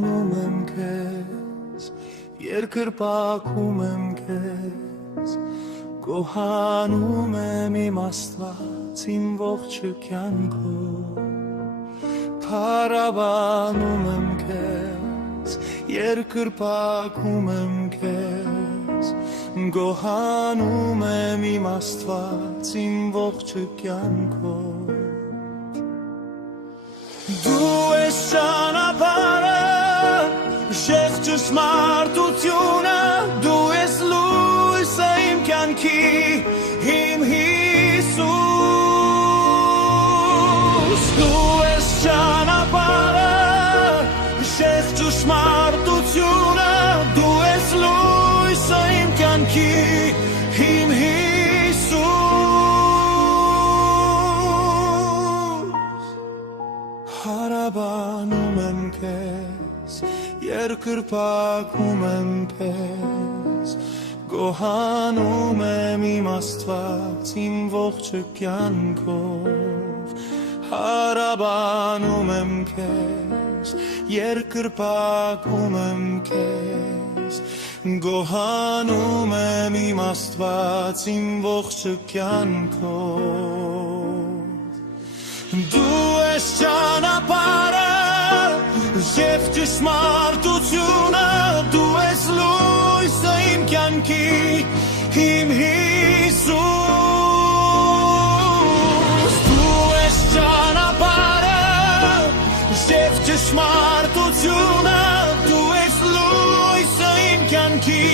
Գոհանում եմ քեզ, երկրպագում եմ քեզ, գոհանում եմ իմ Աստված իմ ողջ կյանքով, փառաբանում եմ քեզ, երկրպագում եմ քեզ, գոհանում եմ իմ Աստված իմ ողջ կյանքով, դու ես ճանապարհը, շեղջ ճշմարտությունը, դու ես լույսը իմ կյանքի, իմ Հիսուս, դու ես ճանապարհը, շեղջ ճշմարտությունը, դու ես լույսը իմ կյանքի, իմ Հարաբանում եմ քեզ, երկրպագում եմ քեզ, գոհանում եմ իմ Աստված իմ ողջ կյանքով, հարաբանում եմ քեզ, երկրպագում եմ քեզ, գոհանում եմ իմ Աստված իմ ողջ կյանքով, դու ես ճանապարհը և ճշմարտությունը, դու ես լույսը իմ կյանքի, իմ Հիսուս, դու ես ճանապարհը և ճշմարտությունը, դու ես լույսը իմ կյանքի,